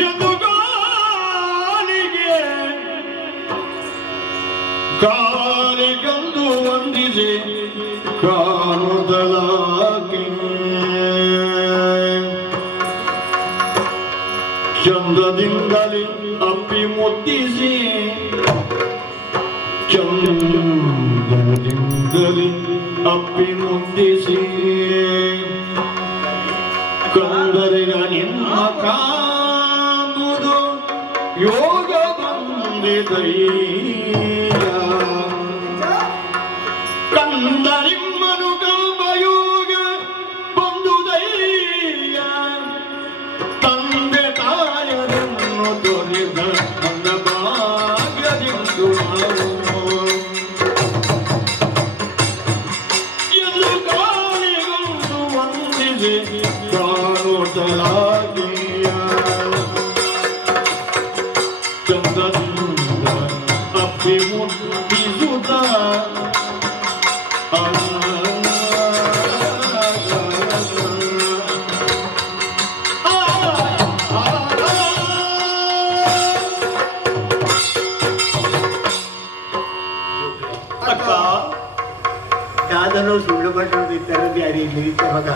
ಎದುಗಾಲಿಗೆ ಕಾಲಿಗಂದು ವಂದಿಸಿ ಕಾಣುದಲಾಗಿ ಚಂದದಿಂದಲೇ ಅಪ್ಪಿ ಮುತ್ತಿಸಿ ಚಂದದಿಂದಲೇ ಅಪ್ಪಿ ಮುತ್ತಿಸಿ ಕಂದರಿಗ ನಿನ್ನ ಕಾಣುವುದು ಯೋಗ ಬಂದಿದಯ್ಯ ಕಂದರಿಮ್ಮನು ಕಲ್ಪಯೋಗ ಬಂದುದಯ್ಯ ತಂದೆ ತಾಯರನ್ನು ದೊರೆದ ನನ್ನ ಭಾಗ್ಯದಿಂದು ಎಂದು ಕಾಲಿಗೊಂದು ವಂದಿಸಿ ಕಾಣುತ್ತಲಾಗಿಯ ಚಂದದಿಂದ ಅಪ್ಪಿ ಮುಟ್ಟಿಸುತ್ತ ಯಾವ್ದನ್ನು ಸುಳ್ಳು ಬಟ್ಟೆ ತರದ್ದು ಯಾರಿರ್ಲಿ ಮಗ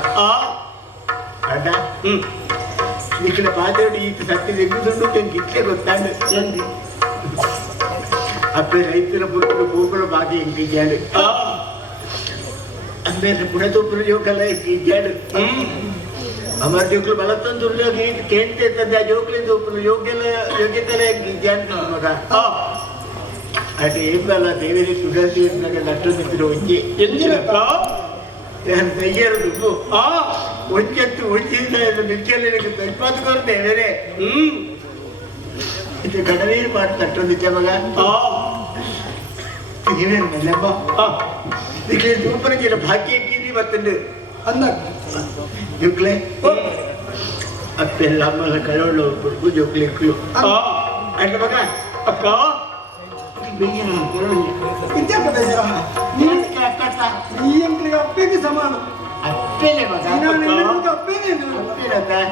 ಅಡ್ಡ ఇక్కడ పాత్రుడు ఈ సత్తి దగ్గుతుంటే గిట్లే కొత్తాడు అప్పుడు రైతుల పురుగులు పూకులు బాగా ఎక్కించాడు అందరి పుణతూపులు జోకల్లా ఎక్కించాడు అమర్ జోకులు బలత్వం తుల్లో కేంద్ర ఆ జోకులు తూపులు యోగ్యతలే ఎక్కించాడు మగ అటు ఏం వల్ల దేవేది సుగతి నట్టు మిత్రుడు వచ్చి ತೆಯ್ಯರು ದುಡ್ಡು ಒಂಚೆತ್ತು ಒಂಚಿಂದ ನಿಲ್ಕೆಲ್ಲ ತಪ್ಪಾತ್ಕೊಳ್ತೆ ಬೇರೆ ಇದು ಕಡನೀರು ಮಾಡಿ ತಟ್ಟೊಂದಿದ್ದೆ ಮಗ ನೀವೇನು ಮೆಲ್ಲಪ್ಪ ಇದಕ್ಕೆ ಸೂಪರ್ಗೆ ಭಾಗ್ಯ ಎಕ್ಕಿದ್ರಿ ಮತ್ತೊಂದು ಅಂದ ಜೋಕ್ಲೆ ಅಪ್ಪೆಲ್ಲ ಅಮ್ಮನ ಕಳವಳು ಹುಡುಗು ಜೋಕ್ಲೆ ಎಕ್ಕಳು ಅಲ್ಲ ಮಗ ಅಕ್ಕ ಅಪ್ಪೆಗೆ ಸಮಾನ ಅಪ್ಪೆಲೆ ಮಗ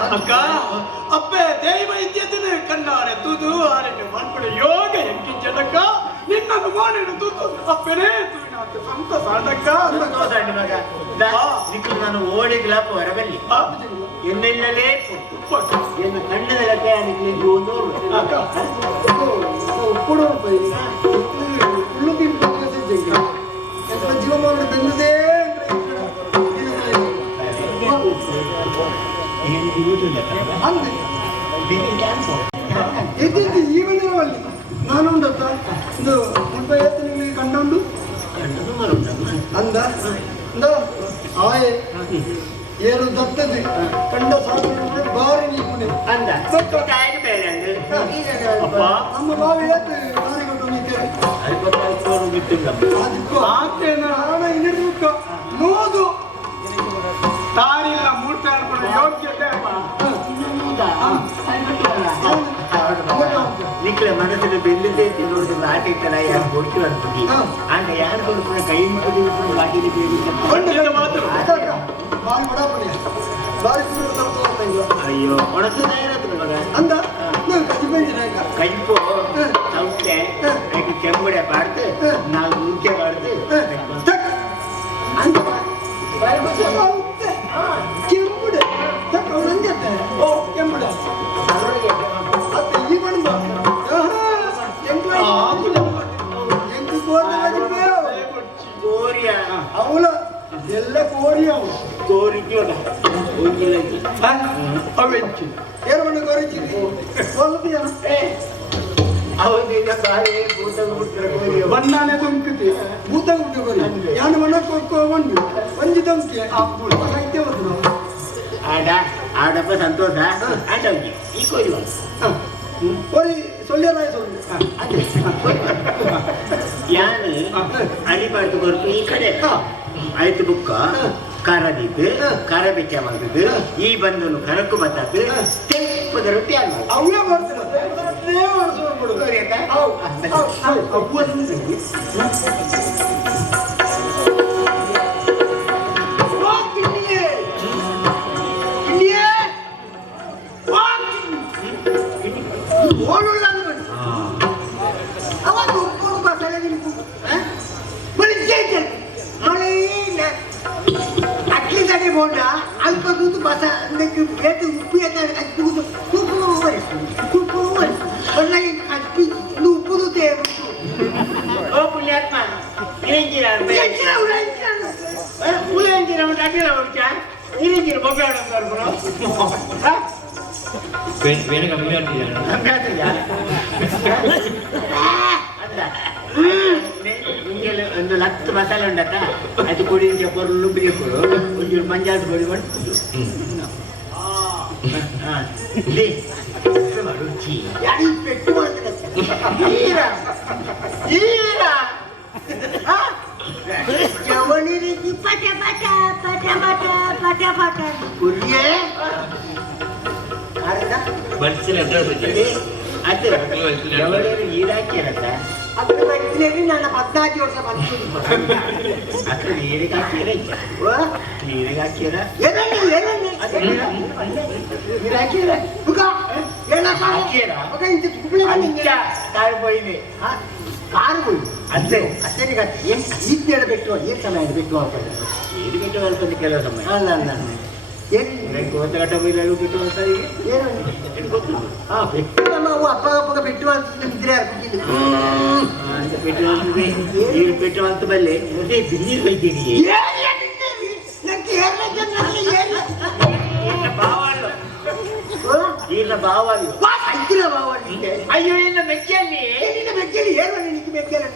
ಅಕ್ಕ ಅಪ್ಪೆ ದೈವ ಇದ್ಯತನ ಕಣ್ಣಾರೆ ತುದು ಆರೆನ್ನು ಮಾಡ್ಬಿಡ ಯೋಗ ಎಂಕಿಂಚನಕ್ಕ ನಿನ್ನನ್ನು ಮಾಡಿಡು ತುದು ಅಪ್ಪೆನೇ ತುನಾತ ಸಂತ ಸಾಡಕ್ಕ ಸಂತೋಷ ಮಗ ನಾನು ಓಡಿಗ್ಲಾಪ ಹೊರಬಲ್ಲಿ ಎನ್ನೆಲ್ಲೇ ಎಂದು ಕಣ್ಣದಲ್ಲಕ್ಕೆ ನಿಮಗೆ ಒಂದು ಉಪ್ಪುಡು ಹುಲ್ಲು ತಿಂಪು ಜೀವಮಾನ ಬೆಂದದೇ ಈ ಬಂದಿರುವಲ್ಲಿ ನಾನು ಉಂಟತ್ತ ಒಂದು ಮುಲ್ಪ ಎತ್ತು ನಿಮಗೆ ಕಂಡುಂಡು ಅಂದ ಆಯೆ ಏರು ದತ್ತದೆ ಕಂಡ ಸಾಕು ಬಾರಿ ನೀಕುಂಡೆ ಅಂದ ನಮ್ಮ ಬಾವಿ ಎತ್ತು ಬಾರಿ ಕೊಟ್ಟು ನಿಂತೇವೆ ನೋದು ತಾರಿಲ್ಲ ಮೂರ್ತಿ ಅನ್ಕೊಂಡು ಯೋಗ್ಯತೆ ನಿಕ್ಲ ಮನಸ್ಸಿನ ಬೆಲ್ಲಿದ್ದೆ ನೋಡಿದ್ರೆ ಆಟ ಇತ್ತಲ್ಲ ಯಾರು ಕೊಡ್ತೀವಿ ಅನ್ಬಿಟ್ಟು ಆಗ ಯಾರು ಕೊಡ್ತಾರೆ ಕೈ ಮಾಡಿ ಬಾಕಿಗೆ ಅಯ್ಯೋ ಒಣಸದ ಇರೋದು ಮಗ ಅಂದ ಕೈಪು ಸೌಖ್ಯ ಕೆಂಬುಡೆ ಬಾಡ್ದು ನಾವು ಮುಖ್ಯ ಬಾಡ್ದು ಅಂತ ಕೆಂಬುಡೆ ಓ ಕೆಂಬುಡೆ ಅತ್ತೆ ಈ ಬಣ್ಣ ಕೋರಿಯ ಅವಳ ಎಲ್ಲ ಕೋರಿ ಅವು ಕೋರಿಕೆ ಅವೆಂಚು ಏನು ಬಣ್ಣ ಕೋರಿಚಿ ಒಲ್ಪಿಯ ಅವನಿಗೆ ಬಾಯಿ ಬಣ್ಣಾನೆ ದುಂಕುತ್ತೆ ಭೂತ ಉಂಟು ಕೋರಿ ಯಾನು ಮಣ್ಣ ಒಂದು ಒಂಜಿ ದುಂಕಿ ಸಾಹಿತ್ಯ ಹೋದ್ರು ಆಡ ಆಡಪ್ಪ ಸಂತೋಷ ಆಟೋಗಿ ಈ ಕೊಯ್ಯುವ ಕೋರಿ ಸೊಳ್ಳೆರಾಯ ಸೊಳ್ಳೆ ಯಾನು ಅಡಿಪಾಡ್ತು ಕೊರತು ಈ ಕಡೆ ಆಯ್ತು ಬುಕ್ಕ ಕರದಿದ್ದು ಕರ ಬೆಚ್ಚ ಮಾಡ್ತಿದ್ದು ಈ ಬಂದನು ಕರಕು ಬತ್ತದ್ದು ತೆಪ್ಪದ ರೊಟ್ಟಿ ಅಲ್ಲ ಅವೇ ಮಾಡ್ತಾರೆ ಓಡೋಲ್ಲ ಅವಾಗ ಉಪ್ಪು ಮಸಾಲೆ ಬೆಳಿಗ್ಗೆ ನೋಡಿ ಅಟ್ಲಿ ತಡೆ ಬೋಂಡ ಅಲ್ಪ ದೂತು ಮಸ ಬೇತು ಉಪ್ಪು ತುಪ್ಪು ತುಪ್ಪು ಒಳ್ಳೆ ಅಪ್ಪಿ ಉಪ್ಪು ದೂತೆ ಓ ಪುಣ್ಯಾತ್ಮ ಇರಂಗಿರ ಉಳಂಗಿರ ಒಂದು ಅಡ್ಡಿಲ್ಲ ಹೋಗ್ತಾ ಇರಂಗಿರ ಬೊಬ್ಬೆ ಆಡೋದು വേണ കമ്മി ಒಂದು ಲತ್ತು ಮಸಾಲೆ ಉಂಡಕ್ಕ ಅದು ಕೊಡಿ ಪೊರ್ಲು ಬೇಕು ಒಂಚೂರು ಮಂಜಾದ ಪೊಡಿ ಮಾಡ್ಕೊಂಡು ರುಚಿ ಪೆಟ್ಟು ಜವಳಿ ರೀತಿ ಪಟ ಪಟ ಪಟ ಪಟ ಪಟ ಪಟ ಕುರಿಯೇ മനസ്സിൽ അഡ്രസ് ಅದು ಜವಳಿಯನ್ನು ಈಡಾಕಿರತ್ತ ಅದ್ರ ಮನಸ್ಸಿನಲ್ಲಿ ನಾನು 14 ವರ್ಷ ಮನಸ್ಸು ಅದ್ರ ನೀರಿಗೆ ಹಾಕಿರ ನೀರಿಗೆ ಹಾಕಿರ ನೀರು ಹಾಕಿರ ಕಾರು పోయింది కారు పోయింది అంతే అదే ఏం ఈతేడ పెట్టు ఏ సమయం పెట్టు ఏది పెట్టు వెళ్తుంది ಕೆಲವು ಸಮಯ ಅಲ್ಲ ಕೋತಗಟ್ಟ ಬೈಲಾಗ ಬಿಟ್ಟು ಅಂತಾರೆ ಅಪ್ಪ ಅಪ್ಪಗ ಬಿಟ್ಟು ಅಂತ ಇದ್ರೆ ನೀರು ಬಿಟ್ಟು ಅಂತ ಬಲ್ಲೆ ಮತ್ತೆ ನೀರು ಬೈತೀರಿ ಬಾವಲ್ಲು ಇಲ್ಲ ಬಾವಲ್ಲು ಅಂತಿನ ಬಾವಲ್ಲಿ ಅಯ್ಯೋ ಇಲ್ಲ ಮೆಕ್ಕೆಯಲ್ಲಿ ಏನು ನಿನಗೆ ಮೆಕ್ಕೆಲ್ಲ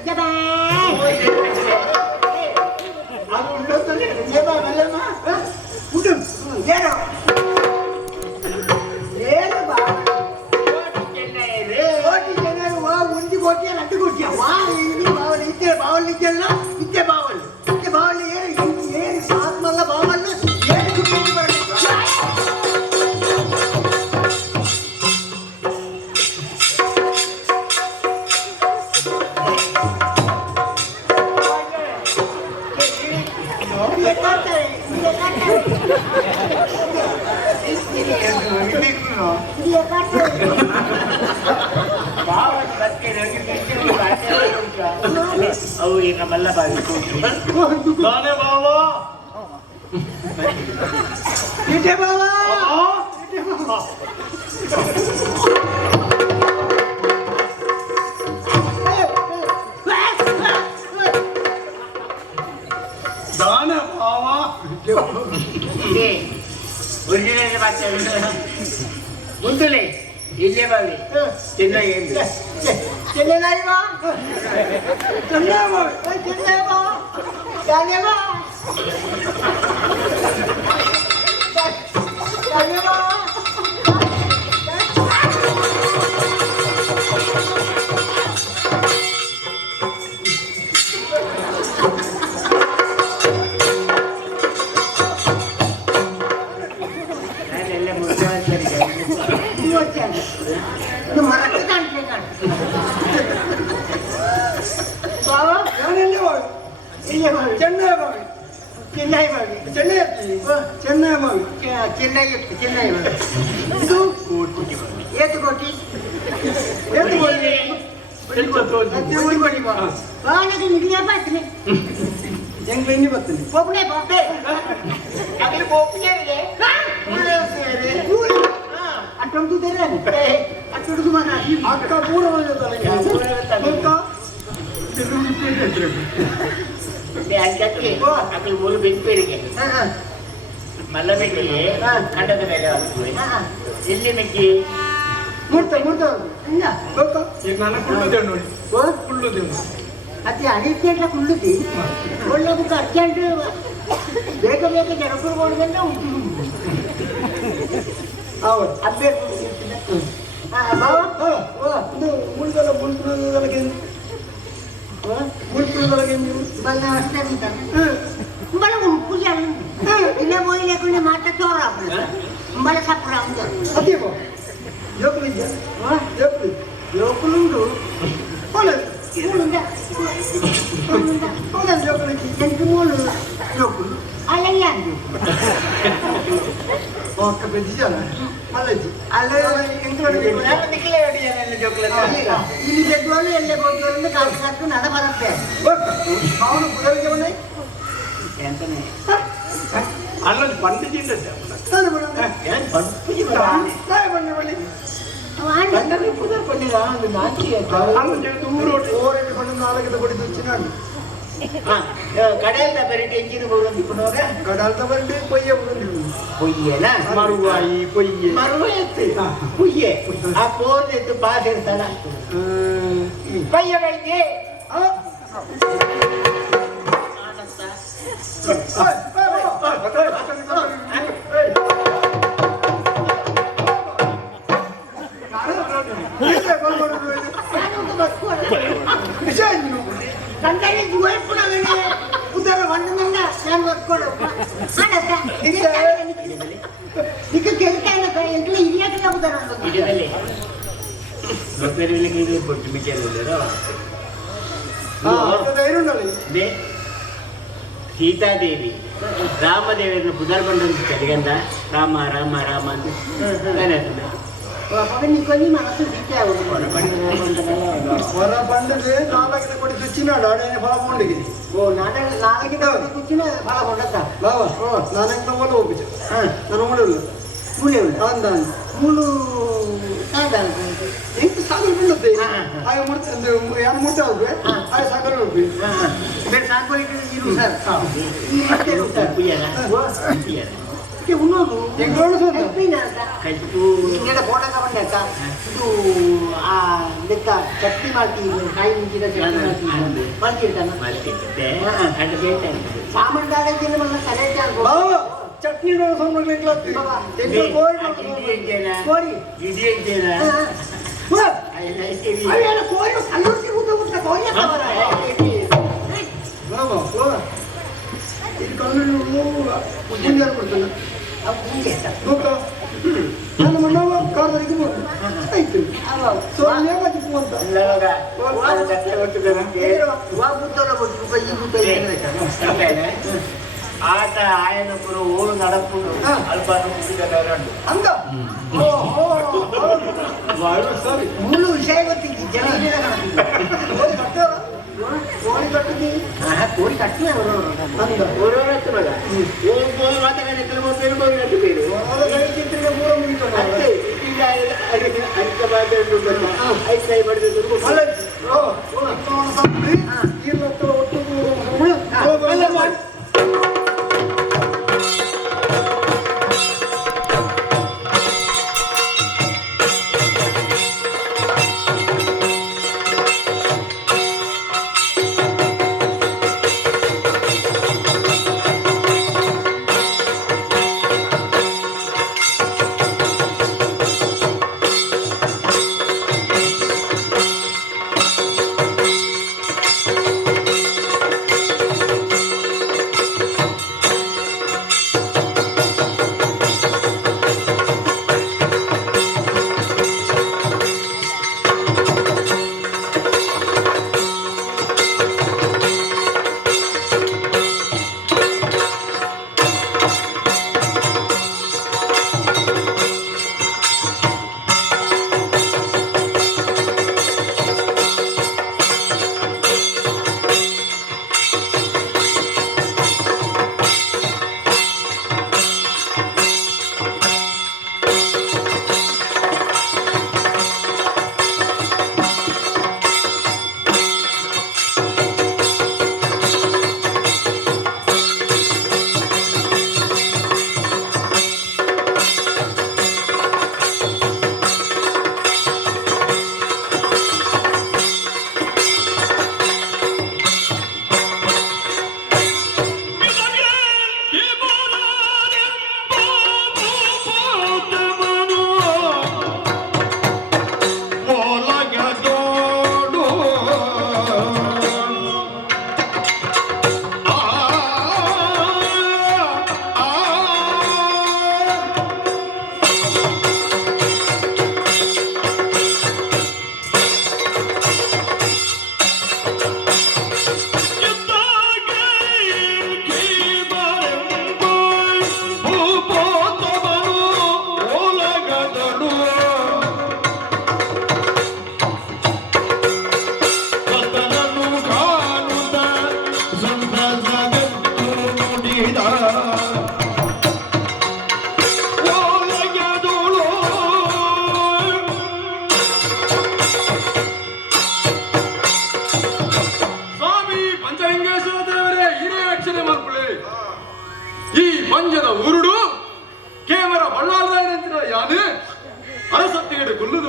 ಅದು ಉಳ್ಳೋತಲ್ಲಿ ಬಲ್ಲಮ್ಮ ಉಂಟು ಏನು ಏನು ಬಾ ಕೋಟಿ ಜನ ಒಂದು ಕೋಟಿ ಎರಡು ಕೋಟಿ ಬಾವಲ್ ಇದ್ದೆ ಬಾವಲ್ ಇದ್ದೆಲ್ಲ ಇದ್ದೆ ಬಾವಲ್ ಇದ್ದೆ ಬಾವಲ್ ಏನು ಆತ್ಮಲ್ಲ ಬಾವಲ್ಲ ಏನು ಕುಟುಂಬ ಬರಲಿಲ್ಲ ಅವು ಈಗ ಮಲ್ಲ ಬಾವಿ ನಾನೇ ಬಾವಾ ಇಟೆ ಬಾವಾ ನಾನೇ ಬಾವಾ ಒರಿಜಿನಲ್ ಮಾತಾಡ ಮುಂದಲೇ ಇಲ್ಲೇ ಬಾವಿ ಚೆನ್ನೈ ಚೆನ್ನೈ ಬಾ ಚೆನ್ನೈ ಬಾ ಚೆನ್ನೈ ಬಾ ಚೆನ್ನೈ ಬಾ ಚೆನ್ನೈ ಬಾ ಚೆನ್ನೈ ಬಾವಿ ಚೆನ್ನೈ ಬಾವಿ ಚೆನ್ನೈ ಚೆನ್ನೈ ಬಾವಿ ಚೆನ್ನೈ ಚೆನ್ನೈ ಬಾವಿ ಇದು ಏತು ಕೋಟಿ ಏತು ಕೋಟಿ ಬಾಳಗೆ ನಿಡಿಯ ಬರ್ತೀನಿ ಹೆಂಗ್ ಎಣ್ಣೆ ಬರ್ತೀನಿ ಒಬ್ಬನೇ ಬಾಬೆ ಅಲ್ಲಿ ಒಬ್ಬನೇ ಅಷ್ಟೊಂದು ತೆರೆ ಅಷ್ಟೊಂದು ಮನ ಅಕ್ಕ ಪೂರ ಅక్కడ ಮೂರು ಬೆಂಕೇರಿಗೆ ಮಲ್ಲ ಬೆಂಕಿ ಕಂಡದ ಮೇಲೆ ಎಲ್ಲಿ ಬೆಂಕಿ ಮುಡ್ತ ಈಗ ನಾನು ಕುಳ್ಳುದೇವ್ ನೋಡಿ ಕುಳ್ಳುದೇವ್ ಅದೇ ಅಡಿಕೆಲ್ಲ ಕುಳ್ಳುದಿ ಒಳ್ಳೆ ಬುಕ್ ಅರ್ಜೆಂಟ್ ಬೇಗ ಬೇಗ ಜನಪುರ ಹೋಗೋದಂದ್ರೆ ಉಂಟು ಹೌದು ಅಬ್ಬೆ ಇದು ಮುಳ್ದಲ್ಲ ಮುಳ್ಪುರದೊಳಗೆ ಮುಳ್ಪುರದೊಳಗೆ ಬಲ್ಲ ಅಷ್ಟೇ ಬಳ ಉಂಪು ಜನ ಇಲ್ಲ ಹೋಗಿ ಲೇకుండా మాట ಚೋರ ಬಳ ಸಪ್ರ ಅಂತ ಅದೇ ಯೋಕಲಿದ್ಯಾ ಯೋಕಲಿ ಯುವಕುలుండు ఎంత మూడు యువకులు అలాగే అండి ఒక్క పెద్ద ಮಲಜಿ ಅಲ್ಲ ಎಂತ ಮಾಡಬೇಕು ನಾನು ನಿಕ್ಲೆ ಹೊಡಿಯಾನೆ ಜೋಕ್ಲೆ ಇಲ್ಲಿ ಬೆದ್ದವಳು ಎಲ್ಲೇ ಹೋಗ್ತವಳು ಕಾಲು ಕಟ್ಟು ನಡ ಬರುತ್ತೆ ಅವನು ಪುದರಿಗೆ ಬಂದ ಎಂತನೇ ಅಲ್ಲೊಂದು ಪಂಡಿತಿಂದ ನಾನು ಬರೋಣ ಏನ್ ಪಂಪುಜಿ ನಾಳೆ ಬಣ್ಣ ಬಳ್ಳಿ ಗಂಡನಿಗೆ ಪುದರ್ ಬಂದಿಲ್ಲ ಒಂದು ನಾಚಿ ಅಲ್ಲೊಂದು ದೂರ ಓರಲ್ಲಿ ಬಣ್ಣ ನಾಲ್ಕದ ಬಡಿದು ಚಿನ್ನಾಡಿ ಕಡೆಯಿಂದ ಬರೀ ಎಂಚಿನ ಬರೋದು ಇಪ್ಪನೋಗ ಗಡಾಲ್ದ ಬರಲಿ ಕೊಯ್ಯ ಬರೋದು ಕೊಯ್ಯನ ಮರುವಾಯಿ ಕೊಯ್ಯೆ ಮರುವ ಎತ್ತು ಕುಯ್ಯೆ ಆ ಪೋರ್ನ ಎತ್ತು ಪಾಸ್ ಇರ್ತಲ್ಲ ಕೊಯ್ಯ ಬೈತೆ ಗಂಟಲಿ ಜುವೈಪುಣ ಉದರ ವಣ್ಣನಂದ ನಾನು ಒತ್ಕೊಳ್ಳು ಆಡತ ಇದಕ್ಕೆ ಕೆಲ್ಕಾನ ಎಂಟ್ಲ ಇರಿಯಾಕ ಉದರ ಇದರಲ್ಲಿ ಮಕ್ಕಳಿಗೆ ಇದು ಕೊಟ್ಟು ಮಿಕ್ಕಿರಲಿಲ್ಲ ದೇ ಸೀತಾದೇವಿ ರಾಮದೇವರನ್ನು ಪುದರ್ ಬಂದಂತ ಕಲಿಗಂದ ರಾಮ ರಾಮ ರಾಮ ಅಂತ ಪವನಿ కొని మనసు ಸಿಕ್ಕಾವು ಹೊರ ಬಂಡದೆ ನಾಲ್ಕಿನ ಕೊಡಿದು ಚಿನ್ನಾಡು ಅಡೇನೆ ಫಲ ಕೊಂಡಿಗೆ ಓ ನಾಲ್ಕಿದ ಕೂಚಿನ ಫಲ ಕೊಂಡತ್ತ ಬಾವ ನಾನಂತ ಒಲ ಹೋಗಿದ್ದೆ ನಾನು ಮಾಡಲ್ಲ ಮೂಲೆ ಉಂಟು ಅಂದ ಮೂಲು ಕಾಂದಾನ ಎಂತ ಸಾಗರ ಬೀಳುತ್ತೆ ಆಗ ಮುಡ್ತಂದು ಯಾರು ಮುಟ್ಟ ಹೋಗ್ವೆ ಆಗ ಸಾಗರ ಹೋಗ್ವಿ ಬೇರೆ ಸಾಕು ಇರು ಸರ್ ಈ ರೀತಿ ಇರ್ತಾರೆ ఉన్నోళ్ళు ఇంకేడ ఫోటో కావండి అక్క ಇದು ಆ ಲೆಕ್ಕ ಚಟ್ನಿ ಮಾಡ್ತೀವಿ ಕಾಯಿ ಮುಂಚಿನ ಚಟ್ನಿ ಮಾಡ್ತೀವಿ ಸಾಮಾನ್ಯದಾಗ ತಿಂದು ಮಲ್ಲ ತಲೆ ಬಾವ ಚಟ್ನಿ ನೋಡ್ಸೋಣ ಕೋರಿ ಕೋರಿ ಕಲ್ಲೂರ್ಸಿ ಊಟ ಕೋರಿ ಬಾವ ಇದು ಕಲ್ಲು ಮುಂಜಾನೆ ಕೊಡ್ತಾನೆ ನನ್ನ ಮಣ್ಣವ ಕಾರ್ದರಿಗೆ ಆಯ್ತು ಸೋನ್ಯ ಮಜ್ಜು ಅಂತ ಆಟ ಆಯನ ಪುರ ಓಳು ನಡಪುಡು ಅಲ್ಪ ಅಂದ ಸರಿ ಮೂಲ ವಿಷಯ ಗೊತ್ತಿತ್ತು ಜನ ಕೋಳಿ ಕಟ್ಟೋರ ಕೋಳಿ ಕಟ್ಟಿದ್ದಿ ಕೋರಿ ಕಟ್ಟಿನ ಅಂದ ಚಿತ್ರಿಗೆ ಪೂರ ಮುಗಿತು ಒಟ್ಟು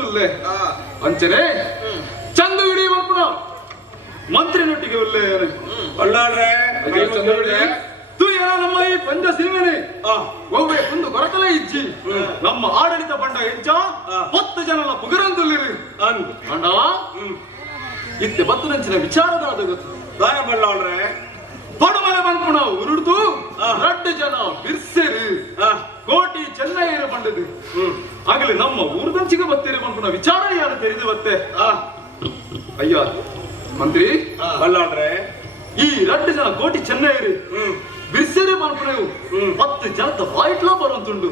ಉಲ್ಲೆ ಅಂಚನೆ ಚಂದ ಹಿಡಿ ಮಲ್ಪುಣ ಮಂತ್ರಿನೊಟ್ಟಿಗೆ ಉಲ್ಲೆ ಬಳ್ಳಾಡ್ರೆ ಚಂದ ತು ಏನ ನಮ್ಮ ಈ ಪಂಚ ಸೀಮೆನೆ ಒವ್ವೆ ಕುಂದು ಕೊರತಲ ಇಜ್ಜಿ ನಮ್ಮ ಆಡಳಿತ ಬಂಡ ಹೆಂಚ 10 ಜನಲ ಪುಗರಂದುಲ್ಲಿರಿ ಅಂಡ ಇತ್ತೆ 10 ನಂಚಿನ ವಿಚಾರದಾದ ಗೊತ್ತು ದಾನ ಬಳ್ಳಾಡ್ರೆ ಪಡುಮಲೆ ಮಲ್ಪುಣ ಉರುಡ್ತು 2 ಜನ ಬಿರ್ಸೆರಿ ಕೋಟಿ ಚೆನ್ನೈರು ಬಂಡದು ಆಗಲಿ ನಮ್ಮ ಊರ್ದಂಚಿಗೆ ಬತ್ತೀರಿ ಮಲ್ಪುಣ ವಿಚಾರ ಯಾರು ತೆರೆದು ಬತ್ತೆ ಅಯ್ಯ ಮಂತ್ರಿ ಬಳ್ಳಾಡ್ರೆ ಈ 2 ಜನ ಕೋಟಿ ಚೆನ್ನೈರಿ ಬಿರ್ಸೆರಿ ಮಲ್ಪುಣವು 10 ಜನದ ಬಾಯಿಟ್ಲ ಬರುವಂತುಂಡು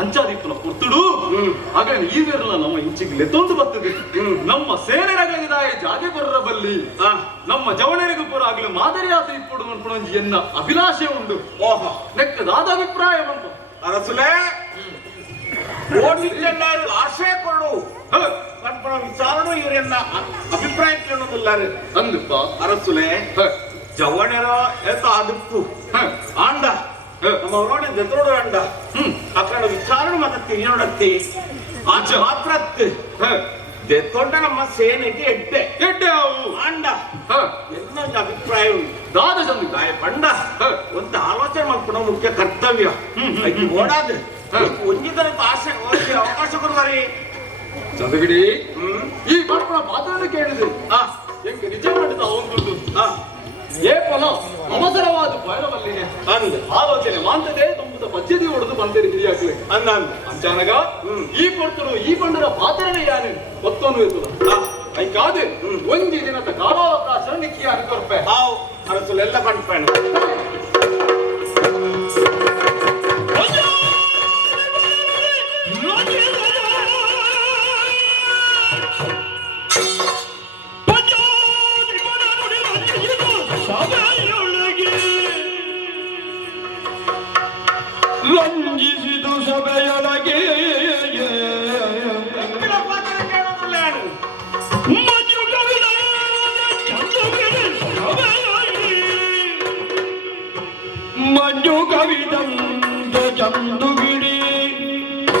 ಅಂಚಾದಿಪ್ಪನ ಕೊರ್ತುಡು ಆಗ ಈವೆರಲ್ಲ ನಮ್ಮ ಇಂಚಿಗೆ ಲೆತ್ತೊಂದು ಬರ್ತದೆ ನಮ್ಮ ಸೇನೆರಗಳಿದಾಯ ಜಾಗೆ ಕೊರ್ರ ಬಲ್ಲಿ ನಮ್ಮ ಜವಣರಿಗೂ ಪೂರ ಆಗಲಿ ಮಾದರಿ ಆಸೆ ಇಪ್ಪಡು ಮನ್ಪುಣಂಜಿ ಎನ್ನ ಅಭಿಲಾಷೆ ಉಂಡು ನೆಕ್ಕದಾದ ಅಭಿಪ್ರಾಯ ಬಂತು ಅರಸುಲೆ ಓಡಿದ್ದೆಲ್ಲರೂ ಆಶೆ ಕೊಡು ಮನ್ಪುಣ ವಿಚಾರಣು ಇವರೆಲ್ಲ ಅಭಿಪ್ರಾಯ ಕೇಳೋದಿಲ್ಲಾರೆ ಅಂದಪ್ಪ ಅರಸುಲೆ ಜವಣರ ಎತ್ತ ಅದುಪ್ಪು ಆಂಡ ನಮ್ಮ ಅವರೋಡ ಜೊತೆರೋಡು ಅಂಡ ಅక్కడ ವಿಚಾರಣೆ ಮತ್ತೆ ತಿನ್ನೋಡತ್ತಿ ಆಚೆ ಮಾತ್ರತ್ತು ದೆತ್ತೊಂಡ ನಮ್ಮ ಸೇನೆಗೆ ಎಡ್ಡೆ ಅವು ಆಂಡ ಎಲ್ಲೊಂದು ಅಭಿಪ್ರಾಯ ಉಂಟು ದಾದ ಚಂದ ಗಾಯ ಬಂಡ ಒಂದು ಆಲೋಚನೆ ಮಾಡ್ಕೊಂಡು ಮುಖ್ಯ ಕರ್ತವ್ಯ ಓಡಾದ ಒಂಜಿತರ ಆಸೆ ಅವಕಾಶ ಕೊಡುವರಿ ಚಂದಗಿಡಿ ಈ ಮಲ್ಪುಣ ಮಾತಾಡ ಕೇಳಿದೆ ಎಂಗೆ ನಿಜ ಮಾಡಿದ ಅವನು ಏ ಪೊಲ ಅವಸರವಾದ ಬಯಲವಲ್ಲಿಗೆ ಆಲೋಚನೆ ಮಾಂತದೆ ತುಂಬದ ಪದ್ಯದಿ ಹೊಡೆದು ಬಂದಿರಿ ಹಿರಿಯಾಗ್ಲಿ ಅಂಚಾನಗ ಈ ಕೊಡ್ತರು ಈ ಬಂಡರ ಪಾತ್ರನೇ ಯಾನೆ ಒತ್ತೊಂದು ಇರ್ತದ ಐಕಾದೆ ಒಂಜಿ ದಿನದ ಕಾಲಾವಕಾಶ ನಿಕ್ಕಿ ಅನ್ಕೊರ್ಪೆ ಹಾವು ಅರಸುಲೆಲ್ಲ ಕಂಡ್ಪೇಣ ರಂಜಿಸಿದು ಸಭೆಯೊಳಗೆ ಮಂಜು ಕವಿದಂತ ಚಂದುಗಿಡಿ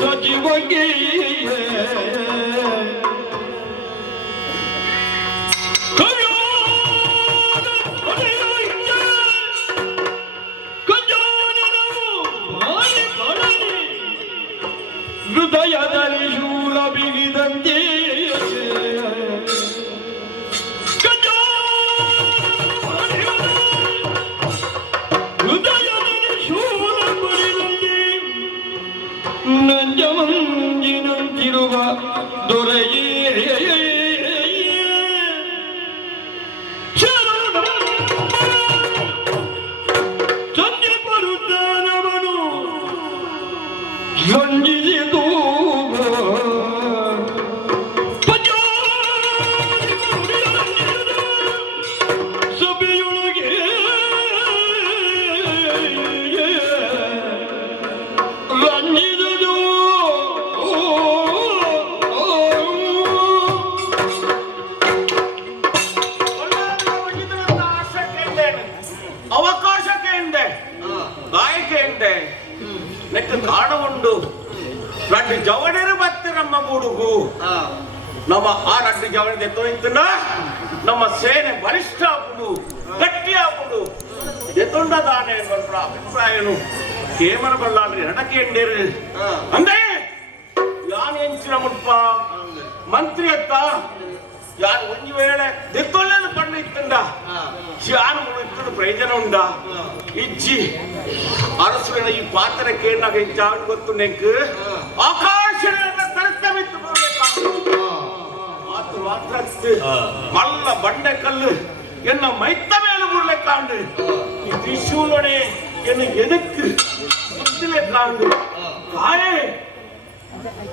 ಸಚಿವಗೆ ಹೃದಯದಲ್ಲಿ ಶೂಲ ಬಿಗಿದಂತೆ ಹೃದಯದಲ್ಲಿ ಶೂಲ ಬರಿದಂತೆ ನಂಜ ಮಂಜಿನಂತಿರುವ ದೊರೆಯೇ ಸಂಜೆ ಬರುತ್ತಾನವನು ರಂಜಿಸಿದು ಸಭೆಯೊಳಗೆ ರಂಜಿಸಿದು ಅವಕಾಶ ಕೇಂದೆ ಗಾಯಕ ಎಂದೆ ನೆಕ್ಕ ಕಾಡ ಉಂಡು 2 ಜವಣರು ಬತ್ತೆ ನಮ್ಮ ಬುಡುಗು ನಮ್ಮ ಆ 2 ಜವಣಿ ಎತ್ತೊಯ್ತನ ನಮ್ಮ ಸೇನೆ ಬಲಿಷ್ಠ ಆಗುದು ಗಟ್ಟಿ ಆಗುದು ಎತ್ತೊಂಡ ದಾನೆ ಬಲ್ರ ಅಭಿಪ್ರಾಯನು ಕೇಮನ ಬಲ್ಲಾಡ್ರಿ ಹಣಕ್ಕೆ ಎಂಡೇರಿ ಅಂದೆ ಯಾನ್ ಎಂಚಿನ ಮುಟ್ಪ ಮಂತ್ರಿ ಅತ್ತ ಯಾರು ಒಂದು ವೇಳೆ ದೆತ್ತೊಳ್ಳೆದು ಪಂಡ ಇತ್ತಂಡ ಯಾನು ಇತ್ತು ಪ್ರಯೋಜನ ಉಂಡ ಇಜ್ಜಿ ಅರಸುವಿನ ಈ ಪಾತ್ರಕ್ಕೆ ಏನಾಗ ಜಾಗ ಗೊತ್ತು ನೆಕ್ ಆಕಾಶ ತರತಮಿತ್ತು ಮಾತು ಮಾತ್ರ ಮಲ್ಲ ಬಂಡೆ ಕಲ್ಲು ಎನ್ನ ಮೈತ್ತ ಮೇಲೆ ಬುರ್ಲೆ ಕಾಂಡು ಈ ತ್ರಿಶೂಲನೆ ಎನ್ನ ಎದಕ್ಕೆ ಸುತ್ತಿಲೆ ಕಾಂಡು ಆಯೇ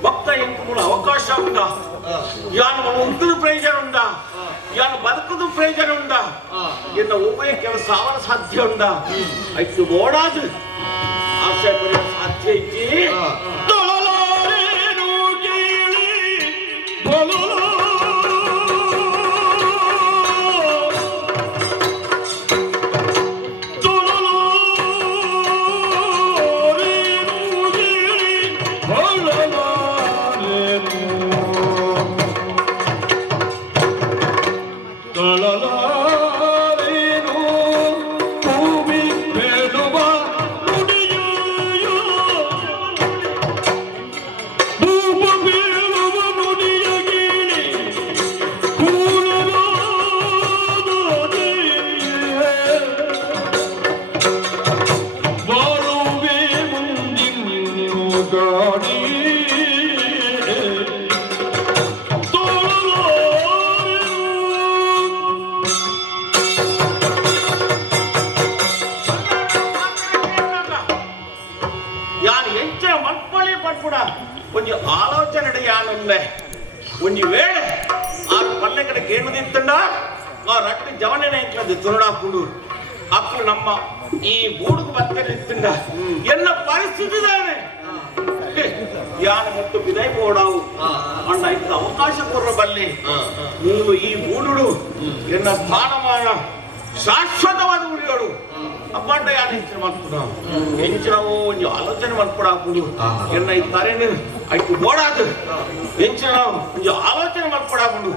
ಭಕ್ತ ಎಂಕುಳ ಅವಕಾಶ ಉಂಡ ಯಾನು ಉಂಟು ಪ್ರಯೋಜನ ಉಂಡ ಯಾನು ಬದುಕುದು ಪ್ರಯೋಜನ ಉಂಡ ಎನ್ನ ಉಭಯ ಕೆಲಸ ಅವರ ಸಾಧ್ಯ ಉಂಡ ಆಯ್ತು ಓಡಾದು ಆಶಯ ಪಡೆಯ ಸಾಧ್ಯ ಐತಿ ಒಂಜಿ ವೇಳೆ ಆ ಪಲ್ಲೆ ಕಡೆ ಕೇಣದಿತ್ತಂಡ ಆ ರಟ್ಟಿ ಜವನೆನ ಇಂಕ್ಲದ್ದು ತುರುಡಾಪುಂಡು ಅಕ್ಕಳು ನಮ್ಮ ಈ ಬೂಡುಕು ಬತ್ತನೆ ಇತ್ತಂಡ ಎನ್ನ ಪರಿಸ್ಥಿತಿ ತಾನೆ ಯಾನ ಮತ್ತು ಬಿದೈ ಬೋಡಾವು ಅಣ್ಣ ಇಂಥ ಅವಕಾಶ ಕೊರ್ರ ಬಲ್ಲಿ ನೀನು ಈ ಬೂಡುಡು ಎನ್ನ ಸ್ಥಾನಮಾನ ಶಾಶ್ವತವಾದ ಉಳಿಯೋಡು ಅಪ್ಪಂಡ ಯಾರು ಹೆಂಚಿನ ಮಾಡ್ಕೊಡ ಹೆಂಚಿನವು ಒಂದು ಆಲೋಚನೆ ಮಾಡ್ಕೊಡಾಕುಡು ಎನ್ನ ಈ ತರೇನು ಆಯ್ತು ಬೋಡಾದು ಹೆಂಚಿನ ಒಂದು ಆಲೋಚನೆ ಮಾಡ್ಕೊಡಾಕುಡು